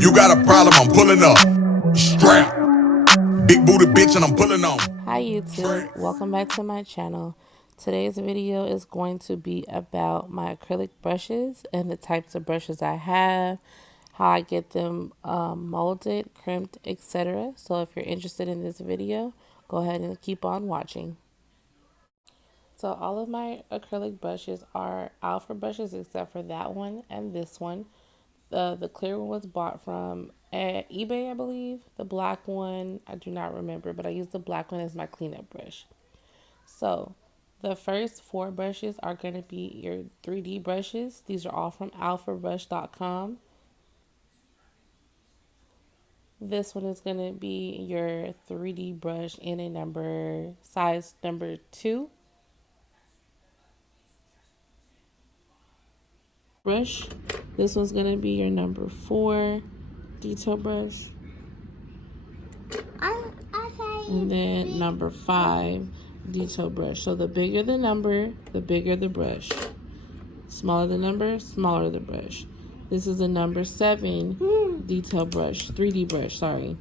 If you got a problem, I'm pulling up. Strap. Big booty bitch and I'm pulling on. Hi YouTube, welcome back to my channel. Today's video is going to be about my acrylic brushes and the types of brushes I have, how I get them molded, crimped, etc. So if you're interested in this video, go ahead and keep on watching. So all of my acrylic brushes are alpha brushes except for that one and this one. The clear one was bought from eBay, I believe. The black one, I do not remember, but I use the black one as my cleanup brush. So the first four brushes are going to be your 3D brushes. These are all from alphabrush.com. This one is going to be your 3D brush in a size number 2. Brush. This one's going to be your number 4 detail brush. And then number 5 detail brush. So the bigger the number, the bigger the brush. Smaller the number, smaller the brush. This is a number 7 detail brush, 3D brush, sorry.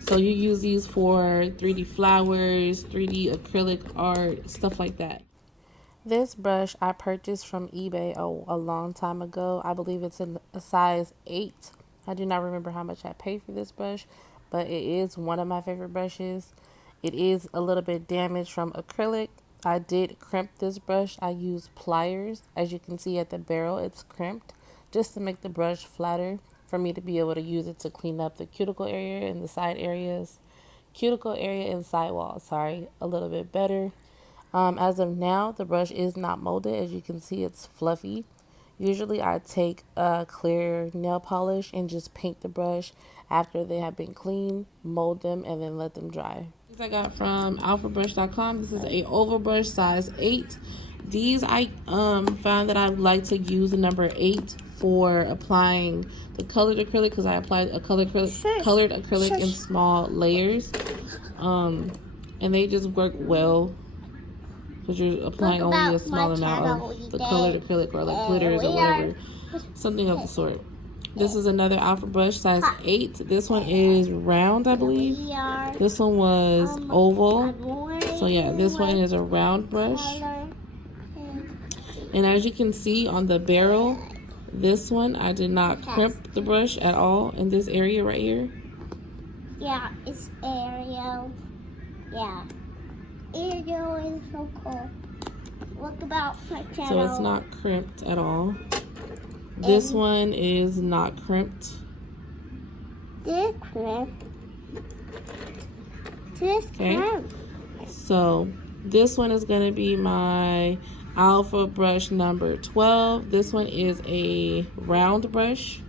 So you use these for 3D flowers, 3D acrylic art, stuff like that. This brush I purchased from eBay a long time ago. I believe it's in a size 8. I do not remember how much I paid for this brush, but it is one of my favorite brushes. It is a little bit damaged from acrylic. I did crimp this brush. I used pliers. As you can see at the barrel, it's crimped just to make the brush flatter for me to be able to use it to clean up the cuticle area and the side areas. Cuticle area and sidewall, sorry, a little bit better. As of now, the brush is not molded. As you can see, it's fluffy. Usually I take a clear nail polish and just paint the brush after they have been cleaned, mold them, and then let them dry. These I got from alphabrush.com. This is a oval brush size 8. These I found that I like to use the number 8 for applying the colored acrylic, because I applied a colored acrylic in small layers. And they just work well because you're applying only a small amount of the colored acrylic or like glitters or whatever, something of the sort. This is another alpha brush size 8. This one is round, I believe. This one was oval. So yeah, this one is a round brush. And as you can see on the barrel, this one I did not crimp the brush at all in this area right here. Yeah, it's Ariel. Yeah. Ariel is so cool. Look about my channel. So it's not crimped at all. This one is not crimped. This crimped. This crimped. So this one is going to be my alpha brush number 12. This one is a round brush.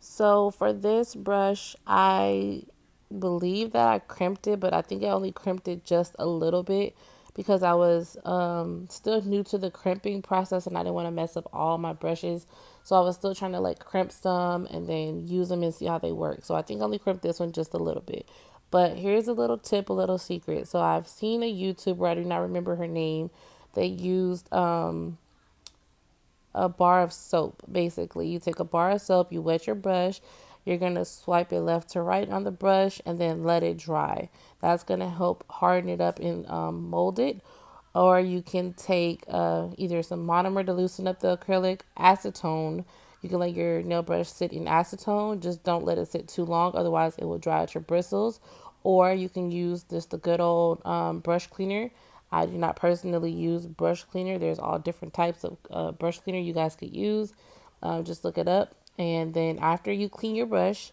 So for this brush, I believe that I crimped it, but I think I only crimped it just a little bit because I was still new to the crimping process and I didn't want to mess up all my brushes. So I was still trying to like crimp some and then use them and see how they work. So I think I only crimped this one just a little bit. But here's a little tip, a little secret. So I've seen a YouTuber, I do not remember her name. They used a bar of soap. Basically, you take a bar of soap, you wet your brush, you're going to swipe it left to right on the brush and then let it dry. That's going to help harden it up and mold it. Or you can take either some monomer to loosen up the acrylic, acetone. You can let your nail brush sit in acetone. Just don't let it sit too long, otherwise it will dry out your bristles. Or you can use just the good old brush cleaner. I do not personally use brush cleaner. There's all different types of brush cleaner you guys could use. Just look it up. And then after you clean your brush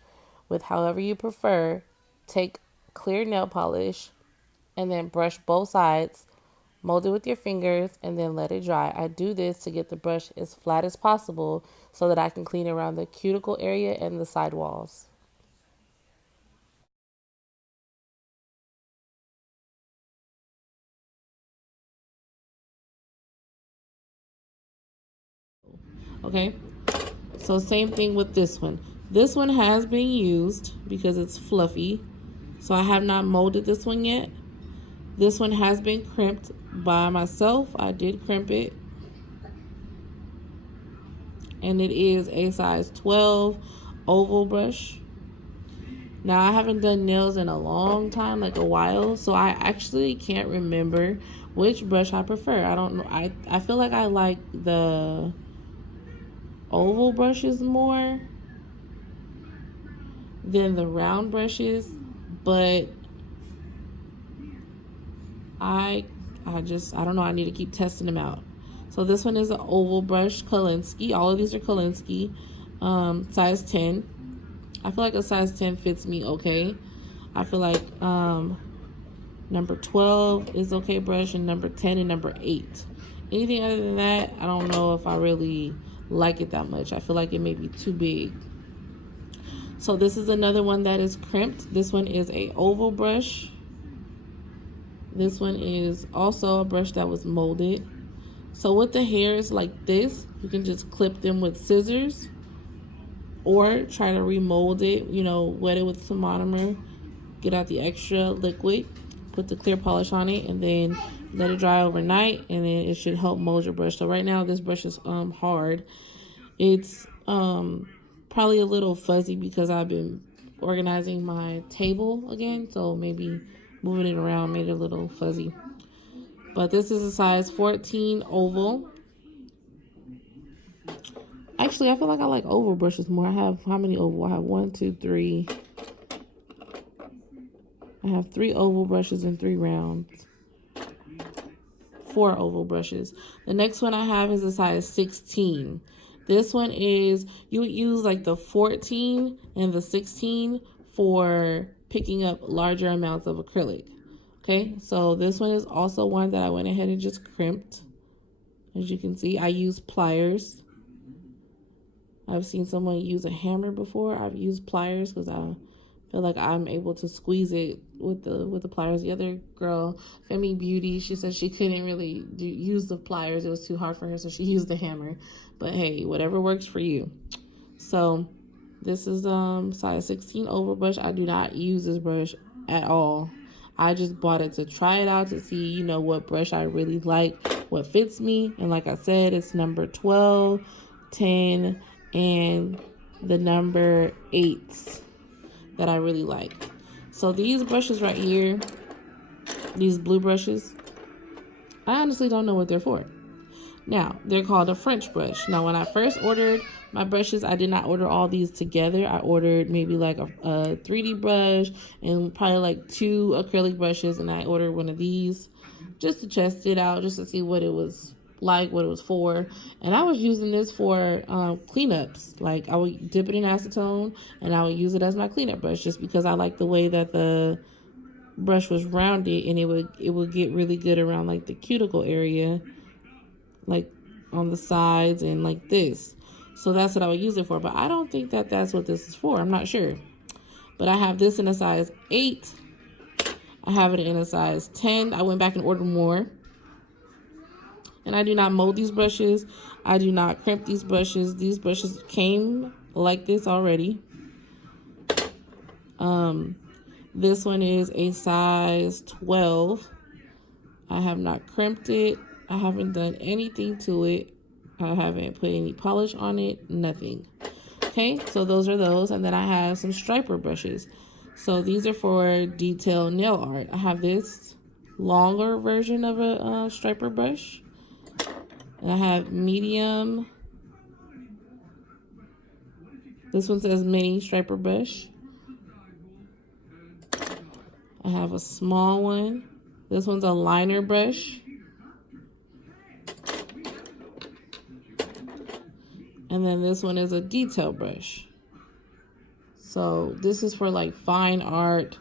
with however you prefer, take clear nail polish and then brush both sides, mold it with your fingers, and then let it dry. I do this to get the brush as flat as possible so that I can clean around the cuticle area and the side walls. Okay, so same thing with this one. This one has been used because it's fluffy. So I have not molded this one yet. This one has been crimped by myself. I did crimp it. And it is a size 12 oval brush. Now, I haven't done nails in a long time, like a while, so I actually can't remember which brush I prefer. I don't know. I feel like I like the oval brushes more than the round brushes, but I don't know. I need to keep testing them out. So this one is an oval brush, Kolinsky. All of these are Kolinsky, size 10. I feel like a size 10 fits me okay. I feel like number 12 is okay brush, and number 10 and number 8. Anything other than that, I don't know if I really like it that much. I feel like it may be too big. So this is another one that is crimped. This one is a oval brush. This one is also a brush that was molded. So with the hairs like this, you can just clip them with scissors or try to remold it, you know, wet it with some monomer, get out the extra liquid, put the clear polish on it, and then let it dry overnight, and then it should help mold your brush. So right now this brush is hard. It's probably a little fuzzy because I've been organizing my table again, so maybe moving it around made it a little fuzzy. But this is a size 14 oval. Actually, I feel like I like oval brushes more. I have, how many oval? I have 1, 2, 3. I have 3 oval brushes and 3 rounds. 4 oval brushes. The next one I have is a size 16. This one is, you would use like the 14 and the 16 for picking up larger amounts of acrylic. Okay, so this one is also one that I went ahead and just crimped. As you can see, I use pliers. I've seen someone use a hammer before. I've used pliers because I feel like I'm able to squeeze it with the pliers. The other girl, Femi Beauty, she said she couldn't really use the pliers. It was too hard for her, so she used the hammer. But hey, whatever works for you. So this is size 16 oval brush. I do not use this brush at all. I just bought it to try it out to see, you know, what brush I really like, what fits me. And like I said, it's number 12, 10, and the number 8 that I really like. So these brushes right here, these blue brushes, I honestly don't know what they're for. Now, they're called a French brush. Now, when I first ordered my brushes, I did not order all these together. I ordered maybe like a 3D brush and probably like 2 acrylic brushes, and I ordered one of these just to test it out, just to see what it was like, what it was for. And I was using this for cleanups. Like, I would dip it in acetone and I would use it as my cleanup brush, just because I like the way that the brush was rounded, and it would get really good around like the cuticle area, like on the sides and like this. So that's what I would use it for. But I don't think that that's what this is for. I'm not sure. But I have this in a size 8. I have it in a size 10. I went back and ordered more. And I do not mold these brushes. I do not crimp these brushes. These brushes came like this already. This one is a size 12. I have not crimped it. I haven't done anything to it. I haven't put any polish on it, nothing. Okay, so those are those. And then I have some striper brushes. So these are for detailed nail art. I have this longer version of a striper brush. And I have medium. This one says mini striper brush. I have a small one. This one's a liner brush. And then this one is a detail brush. So this is for like fine art,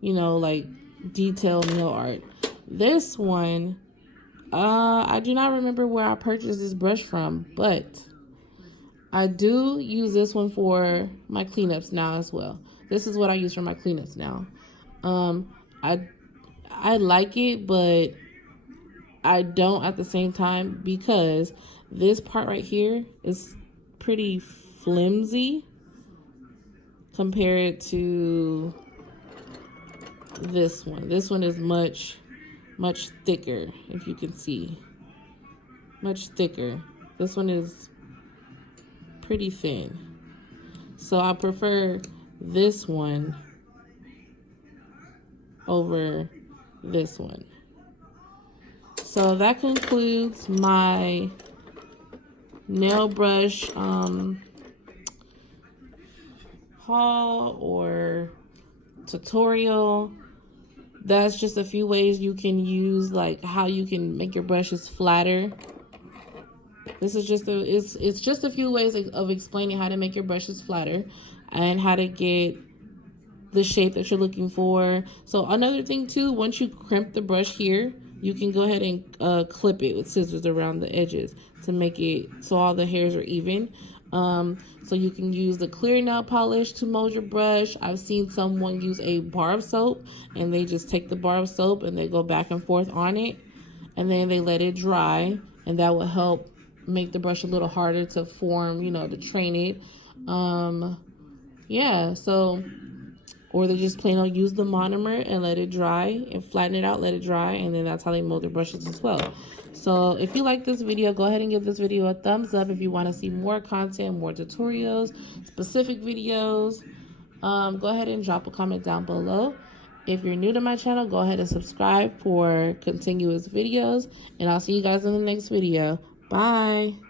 you know, like detailed nail art. This one, I do not remember where I purchased this brush from, but I do use this one for my cleanups now as well. This is what I use for my cleanups now. I like it, but I don't at the same time, because this part right here is pretty flimsy compared to this one. This one is much thicker, if you can see. Much thicker. This one is pretty thin. So I prefer this one over this one. So that concludes my nail brush haul or tutorial. That's just a few ways you can use, like how you can make your brushes flatter. This is just it's just a few ways of explaining how to make your brushes flatter and how to get the shape that you're looking for. So another thing too, once you crimp the brush here, you can go ahead and clip it with scissors around the edges to make it so all the hairs are even. So you can use the clear nail polish to mold your brush. I've seen someone use a bar of soap, and they just take the bar of soap and they go back and forth on it, and then they let it dry, and that will help make the brush a little harder to form, you know, to train it. Yeah, so, or they just plain old use the monomer and let it dry and flatten it out, let it dry, and then that's how they mold their brushes as well. So if you like this video, go ahead and give this video a thumbs up. If you want to see more content, more tutorials, specific videos, go ahead and drop a comment down below. If you're new to my channel, go ahead and subscribe for continuous videos, and I'll see you guys in the next video. Bye.